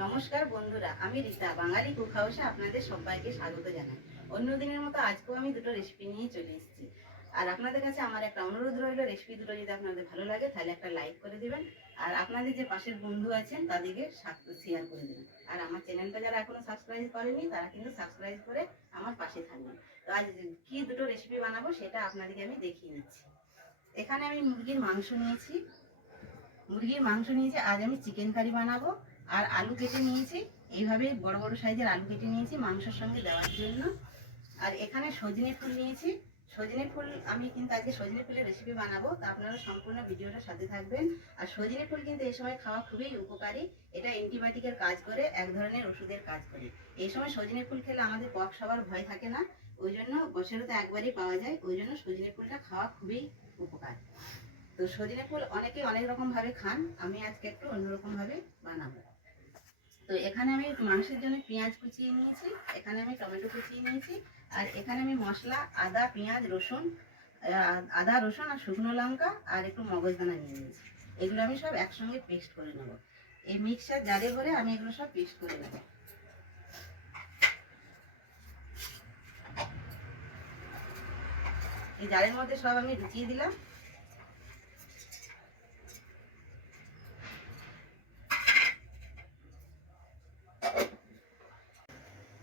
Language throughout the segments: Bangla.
নমস্কার বন্ধুরা, আমি রীতা বাঙালি কুক হাউসে আপনাদের সবাইকে স্বাগত জানাই। অন্য দিনের মতো আজকেও আমি দুটো রেসিপি নিয়ে চলে এসেছি। আর আপনাদের কাছে আমার একটা অনুরোধ রইল, রেসিপি দুটো যদি আপনাদের ভালো লাগে তাহলে একটা লাইক করে দিবেন। আর আপনাদের যে পাশের বন্ধু আছেন তাদেরকে শেয়ার করে দেবেন। আর আমার চ্যানেলটা যারা এখনো সাবস্ক্রাইব করেনি তারা কিন্তু সাবস্ক্রাইব করে আমার পাশে থাকবেন। তো আজ কি দুটো রেসিপি বানাবো সেটা আপনাদেরকে আমি দেখিয়ে নিচ্ছি। এখানে আমি মুরগির মাংস নিয়েছি। আজ আমি চিকেন কারি বানাবো। আর আলু কেটে নিয়েছি, এইভাবে বড় বড় সাইজের আলু কেটে নিয়েছি মাংসের সঙ্গে দেওয়ার জন্য। আর এখানে সজনে ফুল নিয়েছি। সজনে ফুল আমি কিন্তু আজকে সজনে ফুলের রেসিপি বানাবো, তা আপনারা সম্পূর্ণ ভিডিওটার সাথে থাকবেন। আর সজনে ফুল কিন্তু এই সময় খাওয়া খুবই উপকারী। এটা অ্যান্টিবায়োটিকের কাজ করে, এক ধরনের ওষুধের কাজ করে। এই সময় সজনে ফুল খেলে আমাদের পক্স হওয়ার ভয় থাকে না। ওই জন্য বছরে তো একবারই পাওয়া যায়, ওই জন্য সজনে ফুলটা খাওয়া খুবই উপকার। তো সজনে ফুল অনেকে অনেক রকম ভাবে খান, আমি আজকে একটু অন্যরকম ভাবে বানাবো। তো এখানে আমি মাংসের জন্য পেঁয়াজ কুচিয়ে নিয়েছি, এখানে আমি টমেটো কুচিয়ে নিয়েছি। আর এখানে আমি মশলা আদা পেঁয়াজ রসুন, আদা রসুন আর শুকনো লঙ্কা আর একটু মগজদানা নিয়ে নিয়েছি। এগুলো আমি সব একসঙ্গে পেস্ট করে নেব। এই মিক্সার জারে করে আমি এগুলো সব পেস্ট করে নেব। এই জারের মধ্যে সব আমি ঢুকিয়ে দিলাম।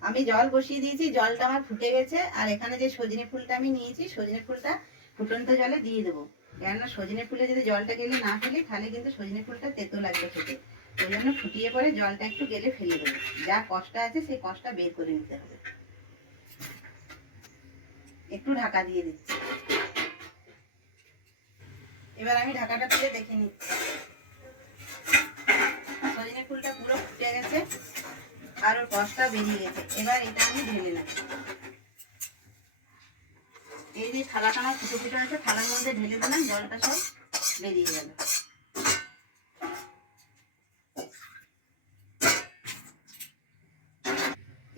আমি জল বসিয়ে দিয়েছি, জলটা আমার ফুটে গেছে। আর এখানে যে সজনে ফুলটা আমি নিয়েছি, সজনে ফুলটা ফুটন্ত জলে দিয়ে দেবো। কেননা সজনে ফুলে যদি জলটা গেলে না ফেলি তাহলে কিন্তু সজনে ফুলটা তেতো লাগবে খেতে। ওই জন্য ফুটিয়ে পরে জলটা একটু গেলে ফেলে দেবো। যা কষ্টটা আছে সেই কষ্টটা বের করে নিতে হবে। একটু ঢাকা দিয়ে দিচ্ছি। এবার আমি ঢাকাটা তুলে দেখে নিচ্ছি। সজনে ফুলটা পুরো ফুটে গেছে আর ওর কষ্টটা বেরিয়ে গেছে। এবার এটা আমি ঢেলে নেব। এই যে থালাটা আমার ফুটো ফুটো আছে, থালার মধ্যে ঢেলে দিলাম, জলটা সব বেরিয়ে গেল।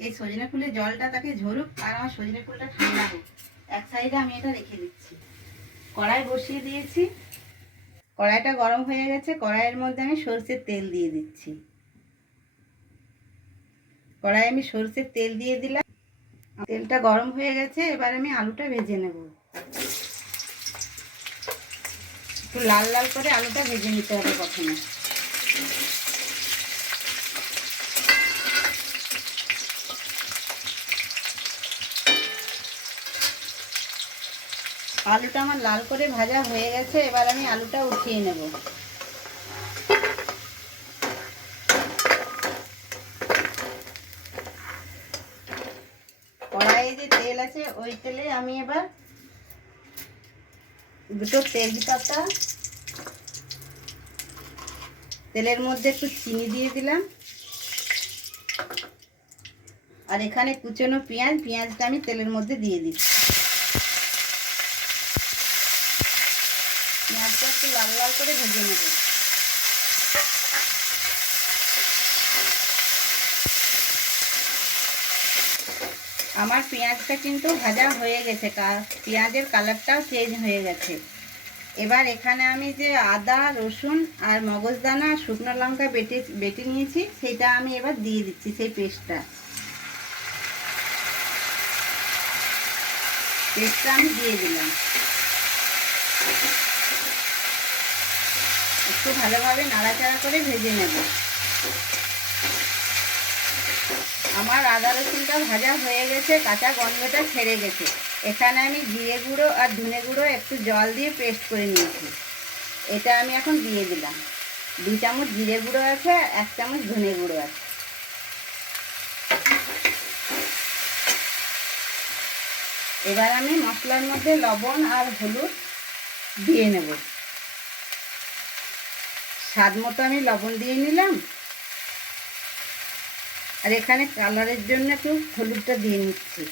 এই সজনে ফুলের জলটা তাকে ঝরুক আর আমার সজনে ফুলটা ঠান্ডা হোক। এক সাইডে আমি এটা রেখে দিচ্ছি। কড়াই বসিয়ে দিয়েছি, কড়াইটা গরম হয়ে গেছে। কড়াইয়ের মধ্যে আমি সরষের তেল দিয়ে দিচ্ছি। কড়াই আমি সরষের তেল দিয়ে দিলাম, তেলটা গরম হয়ে গেছে। এবার আমি আলুটা ভেজে নেব। একটু লাল লাল করে আলুটা ভেজে নিতে হবে প্রথমে। আলুটা আমার লাল করে ভাজা হয়ে গেছে, এবার আমি আলুটা উঠিয়ে নেব। কড়াইয়ে যে তেল আছে ওই তেলে আমি এবার দুটো তেজপাতা, তেলের মধ্যে একটু চিনি দিয়ে দিলাম। আর এখানে কুচনো পেঁয়াজটা আমি তেলের মধ্যে দিয়ে দিচ্ছি। পেঁয়াজটা একটু লাল লাল করে ভেজে নেব। আমার পেঁয়াজটা কিন্তু ভাজা হয়ে গেছে, পেঁয়াজের কালারটাও চেঞ্জ হয়ে গেছে। এবার এখানে আমি যে আদা রসুন আর মগজদানা শুকনো লঙ্কা বেটে নিয়েছি সেটা আমি এবার দিয়ে দিচ্ছি, সেই পেস্টটা আমি দিয়ে দিলাম। একটু ভালোভাবে নাড়াচাড়া করে ভেজে নেব। আমার আদা রসুনটা ভাজা হয়ে গেছে, কাঁচা গন্ধটা ছেড়ে গেছে। এখানে আমি জিরে গুঁড়ো আর ধনে গুঁড়ো একটু জল দিয়ে পেস্ট করে নিয়েছি, এটা আমি এখন দিয়ে দিলাম। 2 চামচ জিরে গুঁড়ো আছে, 1 চামচ ধনে গুঁড়ো আছে। এবার আমি মশলার মধ্যে লবণ আর হলুদ দিয়ে নেব। স্বাদ মতো আমি লবণ দিয়ে নিলাম। আর এখানে কালারের জন্য একটু হলুদটা দিয়ে নিচ্ছি।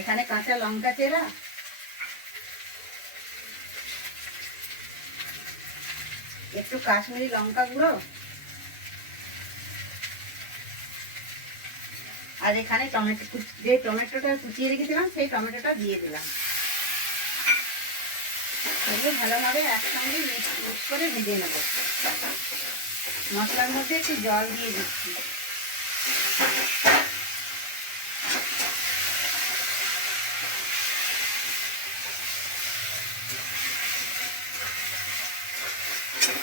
এখানে কাঁচা লঙ্কা চেরা, একটু কাশ্মীরি লঙ্কা গুঁড়ো, আর এখানে টমেটোটা কুচিয়ে রেখেছিলাম সেই টমেটোটা দিয়ে দিলাম। ভালোভাবে একসঙ্গে মিক্স করে ভেজে নেব। মশলার মধ্যে একটু জল দিয়ে দিচ্ছি।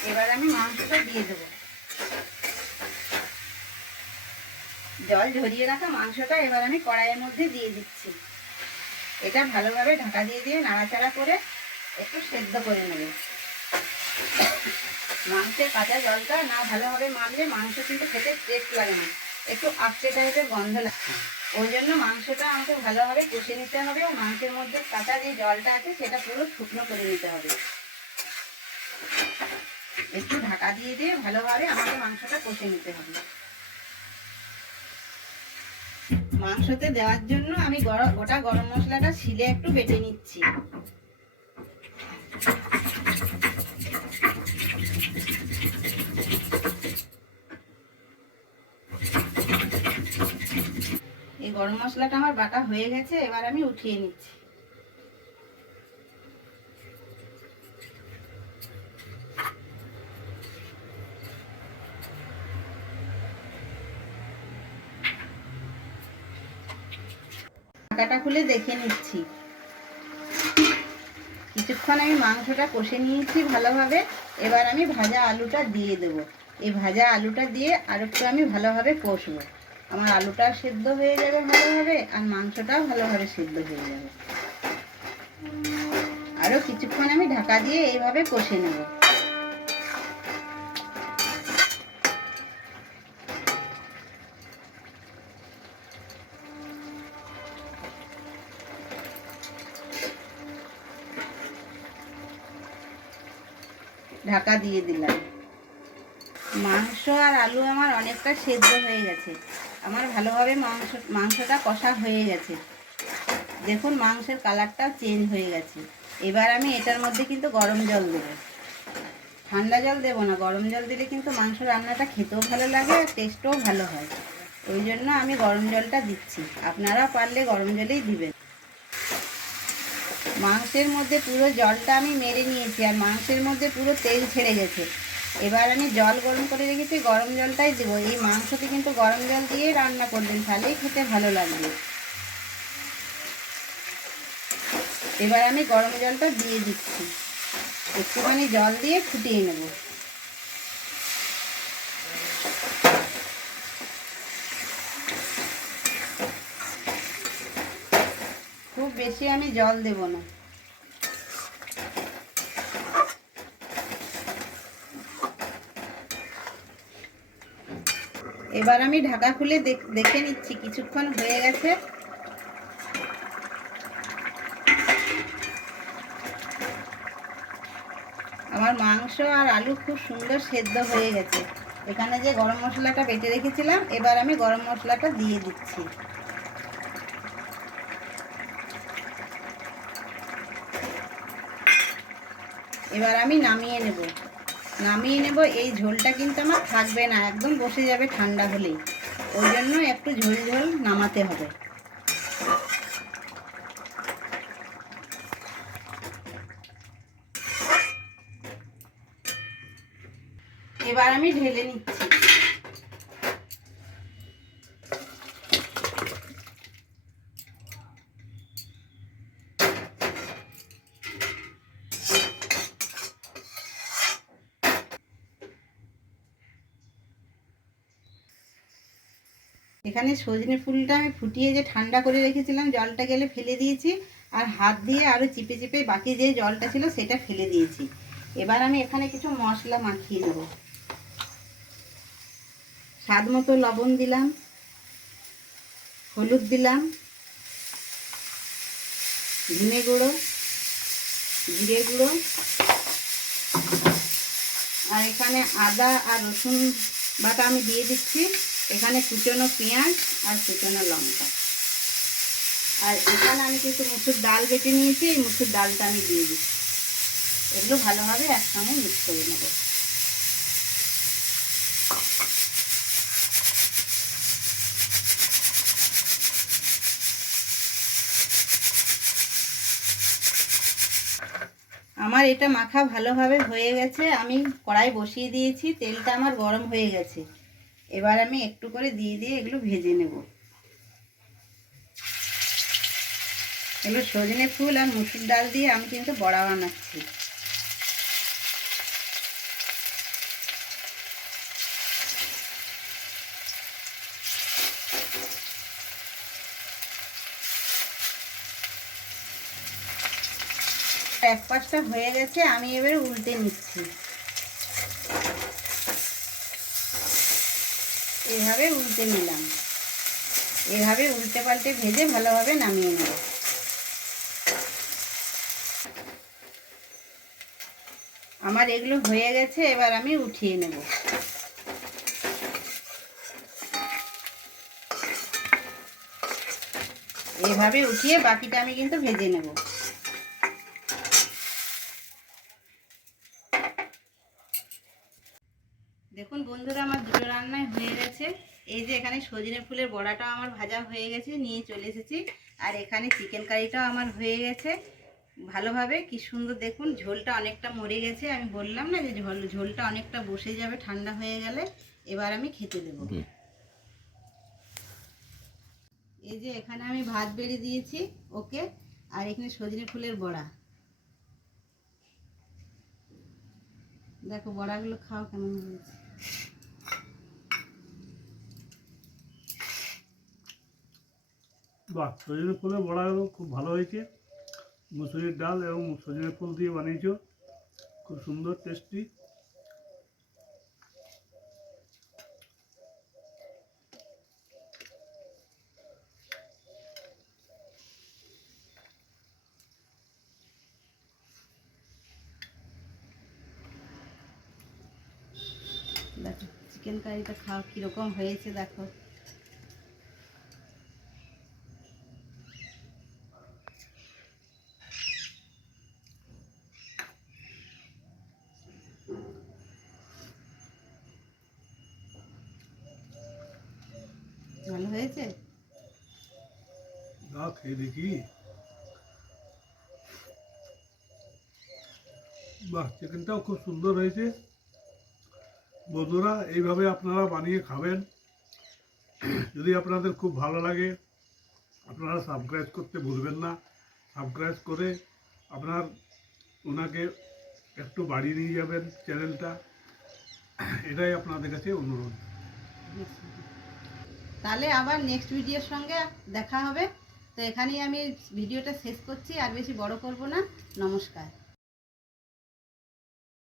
এবার আমি মাংসটা দিয়ে দেবো। জল ঝরিয়ে রাখা মাংসটা এবার আমি কড়াইয়ের মধ্যে দিয়ে দিচ্ছি। এটা ভালোভাবে ঢাকা দিয়ে দিয়ে নাড়াচাড়া করে একটু সেদ্ধ করে নেব। মাংসের কাঁচা জলটা না ভালোভাবে মারলে মাংস কিন্তু খেতে টেস্ট লাগে না, একটু আটকে টাইপের গন্ধ লাগে। ওই জন্য মাংসটা আমাকে ভালোভাবে কষে নিতে হবে আর মাংসের মধ্যে কাঁচা যে জলটা আছে সেটা পুরো শুকনো করে নিতে হবে। একটু ঢাকা দিয়ে দিয়ে ভালোভাবে আমাকে মাংসটা কষে নিতে হবে। মাংসতে দেওয়ার জন্য আমি গোটা গরম মশলাটা শিলে একটু বেটে নিচ্ছি। এই গরম মশলাটা আমার বাটা হয়ে গেছে, এবার আমি উঠিয়ে নিচ্ছি। ঢাকাটা খুলে দেখে নিচ্ছি। কিছুক্ষণ আমি মাংসটা কষে নিয়েছি ভালোভাবে। এবার আমি ভাজা আলুটা দিয়ে দেব। এই ভাজা আলুটা দিয়ে আর একটু আমি ভালোভাবে কষবো। আমার আলুটা সেদ্ধ হয়ে যাবে ভালোভাবে আর মাংসটাও ভালোভাবে সেদ্ধ হয়ে যাবে। আরও কিছুক্ষণ আমি ঢাকা দিয়ে এইভাবে কষে নেব। ঢাকা দিয়ে দিলাম। মাংস আর আলু আমার অনেকটা সেদ্ধ হয়ে গেছে। আমার ভালোভাবে মাংসটা কষা হয়ে গেছে। দেখুন মাংসের কালারটা চেঞ্জ হয়ে গেছে। এবার আমি এটার মধ্যে কিন্তু গরম জল দেবো। ঠান্ডা জল দেবো না, গরম জল দিলে কিন্তু মাংস রান্নাটা খেতেও ভালো লাগে আর টেস্টও ভালো হয়। ওই জন্য আমি গরম জলটা দিচ্ছি। আপনারা পারলে গরম জলেই দিবেন। মাংসের মধ্যে পুরো জলটা আমি মেরে নিয়েছি আর মাংসের মধ্যে পুরো তেল ছেড়ে গেছে। এবার আমি জল গরম করে রেখেছি, গরম জলটাই দেবো। এই মাংসটি কিন্তু গরম জল দিয়ে রান্না করবেন, তাহলেই খেতে ভালো লাগবে। এবার আমি গরম জলটা দিয়ে দিচ্ছি। একটুখানি জল দিয়ে ফুটিয়ে নেব। খুব বেশি আমি জল দেব না। এবার আমি ঢাকা খুলে দেখে নিচ্ছি কিছুক্ষণ হয়ে গেছে। আমার মাংস আর আলু খুব সুন্দর সেদ্ধ হয়ে গেছে। এখানে যে গরম মশলাটা বেটে রেখেছিলাম, এবার আমি গরম মশলাটা দিয়ে দিচ্ছি। এবার আমি নামিয়ে নেব। এই ঝোলটা কিন্তু আমার থাকবে না, একদম বসে যাবে ঠান্ডা হলেই। ওই জন্য একটু ঝোল ঝোল নামাতে হবে। এবার আমি ঢেলে নিচ্ছি। এখানে সজনে ফুলটা আমি ফুটিয়ে যে ঠান্ডা করে রেখেছিলাম, জলটা গেলে ফেলে দিয়েছি আর হাত দিয়ে আরও চিপে চিপে বাকি যে জলটা ছিল সেটা ফেলে দিয়েছি। এবার আমি এখানে কিছু মশলা মাখিয়ে নেব। স্বাদ মতো লবণ দিলাম, হলুদ দিলাম, ধনে গুঁড়ো, জিরে গুঁড়ো, আর এখানে আদা আর রসুন বাটা আমি দিয়ে দিচ্ছি। এখানে কুচনো পেঁয়াজ আর কুচনো লঙ্কা, আর এখানে আমি কিছু মুসুর ডাল বেটে নিয়েছি, এই মুসুর ডালটা আমি দিয়ে দিচ্ছি। এগুলো ভালোভাবে একসঙ্গে মিক্স করে নেব। আমার আমার এটা মাখা ভালোভাবে হয়ে গেছে। আমি কড়াই বসিয়ে দিয়েছি, তেলটা আমার গরম হয়ে গেছে। এবার আমি একটু করে দিয়ে দিয়ে এগুলো ভেজে নেব। এগুলো সজনে ফুল আর মুসুর ডাল দিয়ে আমি কিন্তু বড়া বানাচ্ছি। এক পাশটা হয়ে গেছে, আমি এবারে উল্টে নিচ্ছি। এভাবে উল্টে নিলাম। এভাবে উল্টে পাল্টে ভেজে ভালোভাবে নামিয়ে নেব। আমার এগুলো হয়ে গেছে, এবার আমি উঠিয়ে নেব। এভাবে উঠিয়ে বাকিটা আমি কিন্তু ভেজে নেব। দেখুন বন্ধুরা, আমার দুটো রান্নাই হয়ে গেছে। এই যে এখানে সজনে ফুলের বড়াটাও আমার ভাজা হয়ে গেছে, নিয়ে চলে এসেছি। আর এখানে চিকেন কারিটাও আমার হয়ে গেছে ভালোভাবে। কি সুন্দর দেখুন, ঝোলটা অনেকটা মরে গেছে। আমি বললাম না যে ঝোলটা অনেকটা বসে যাবে ঠান্ডা হয়ে গেলে। এবার আমি খেতে দেব। এই যে এখানে আমি ভাত বেড়ে দিয়েছি ওকে, আর এখানে সজনে ফুলের বড়া। দেখো বড়াগুলো খাও কেমন হয়েছে। বাহ, সজনে ফুলের বড়াগুলো খুব ভালো হয়েছে। মুসুরির ডাল এবং সজনে ফুল দিয়ে বানিয়েছো, খুব সুন্দর টেস্টি। দেখো চিকেন কারিটা খাও কীরকম হয়েছে দেখো। ভালো হয়েছে। দাও খেয়ে দেখি। বাহ, চিকেনটাও খুব সুন্দর হয়েছে। বন্ধুরা, এইভাবে আপনারা বানিয়ে খাবেন। যদি আপনাদের খুব ভালো লাগে, আপনারা সাবস্ক্রাইব করতে ভুলবেন না। সাবস্ক্রাইব করে আপনার ওনাকে একটু বাড়িয়ে নিয়ে যাবেন চ্যানেলটা, এটাই আপনাদের কাছে অনুরোধ। তাহলে আবার নেক্সট ভিডিওর সঙ্গে দেখা হবে। তো এখানেই আমি ভিডিওটা শেষ করছি, আর বেশি বড় করব না। নমস্কার।